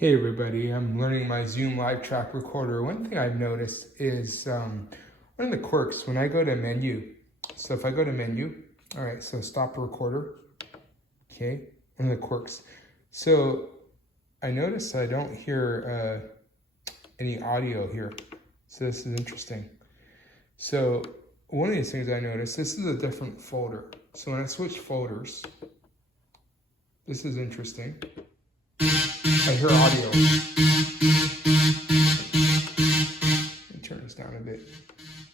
Hey everybody, I'm learning my Zoom Livetrak recorder. One thing I've noticed is one of the quirks when I go to menu. So if I go to menu, all right, so stop recorder, okay, one of the quirks. So I notice I don't hear any audio here. So this is interesting. So one of these things I noticed, this is a different folder. So when I switch folders, this is interesting. I hear audio. Let me turn this down a bit.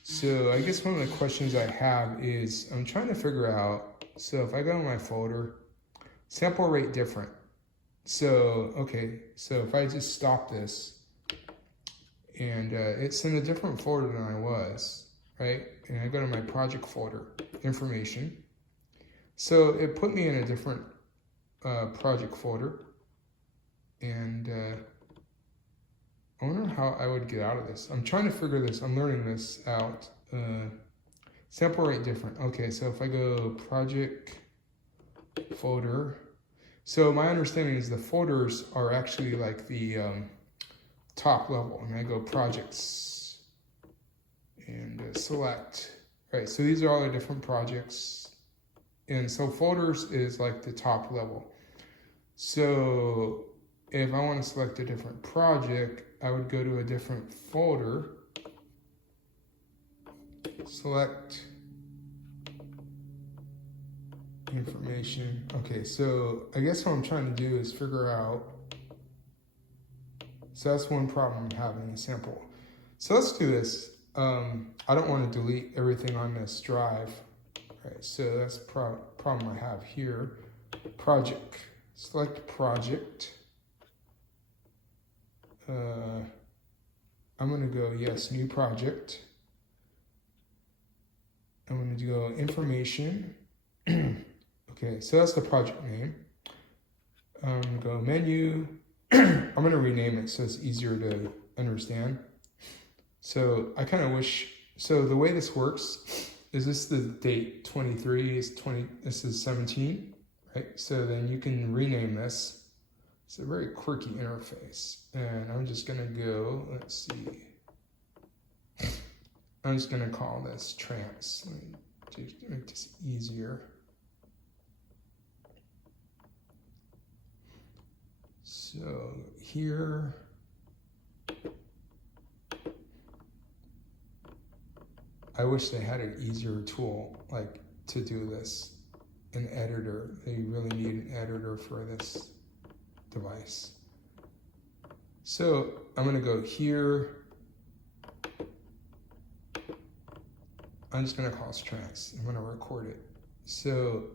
So I guess one of the questions I have is I'm trying to figure out, so if I go to my folder, sample rate different. So, okay, so if I just stop this and it's in a different folder than I was, right? And I go to my project folder, information. So it put me in a different project folder. And I wonder how I would get out of this. I'm trying to figure this, I'm learning this out. Sample rate different. Okay, so if I go project folder, so my understanding is the folders are actually like the top level. And I go projects and select. Right, so these are all the different projects. And so folders is like the top level. So if I want to select a different project, I would go to a different folder, select information. Okay, so I guess what I'm trying to do is figure out, so that's one problem I'm having, a sample. So let's do this. I don't want to delete everything on this drive. All right, so that's the problem I have here. Project, select project. I'm going to go, yes, new project. I'm going to go information. Okay, so that's the project name. I'm going to go menu. I'm going to rename it so it's easier to understand. So I kind of wish, so the way this works is this the date 23 is 20, this is 17, right? So then you can rename this. It's a very quirky interface, and I'm just gonna go, let's see. I'm just gonna call this trans. Let me just make this easier. So here, I wish they had an easier tool like to do this, an editor. They really need an editor for this device. So I'm going to go here. I'm just going to call this trans. I'm going to record it. So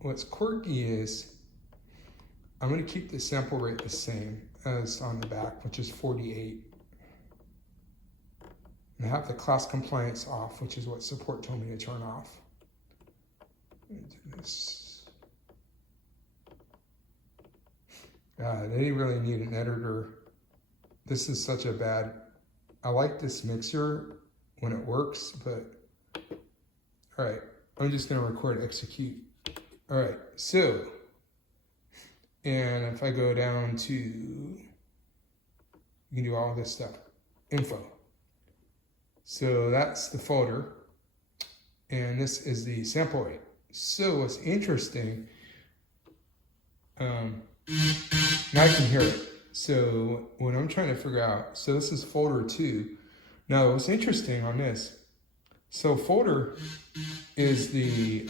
what's quirky is I'm going to keep the sample rate the same as on the back, which is 48. And I have the class compliance off, which is what support told me to turn off. Let me do this. They really need an editor. This is such a bad, I like this mixer when it works, but all right, I'm just gonna record execute. All right, so, and if I go down to, you can do all this stuff, info. So that's the folder, and this is the sample rate. So what's interesting, now I can hear it. So what I'm trying to figure out, so this is folder 2. Now what's interesting on this, so folder is the,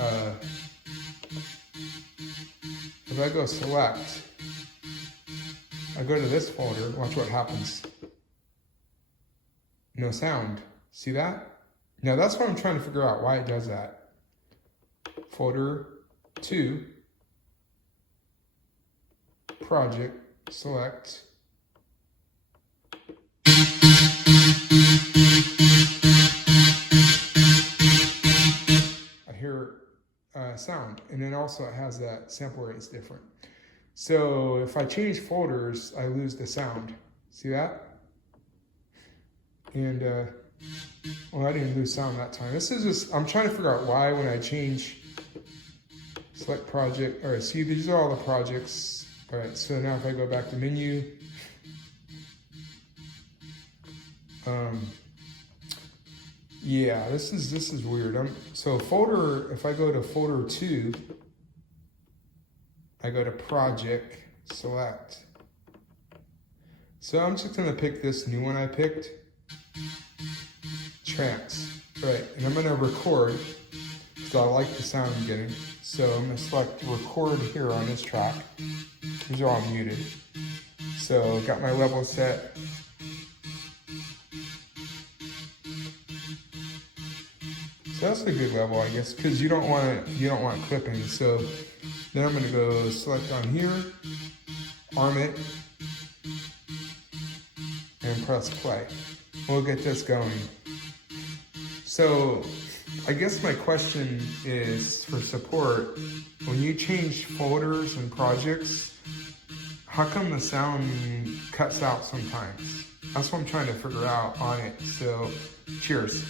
if I go select, I go to this folder, watch what happens. No sound, see that? Now that's what I'm trying to figure out, why it does that. Folder 2, project, select. I hear sound, and then also it has that sample rate is different. So if I change folders, I lose the sound. See that? And well, I didn't lose sound that time. This is just, I'm trying to figure out why when I change select project. All right, see, these are all the projects. All right, so now if I go back to menu, Yeah, this is weird. So folder, if I go to folder 2, I go to project, select. So I'm just gonna pick this new one I picked, tracks, right? And I'm gonna record because I like the sound I'm getting. So I'm gonna select record here on this track. These are all muted. So got my level set. So that's a good level, I guess, because you don't want clipping. So then I'm gonna go select on here, arm it, and press play. We'll get this going. So I guess my question is for support, when you change folders and projects, how come the sound cuts out sometimes? That's what I'm trying to figure out on it. So cheers.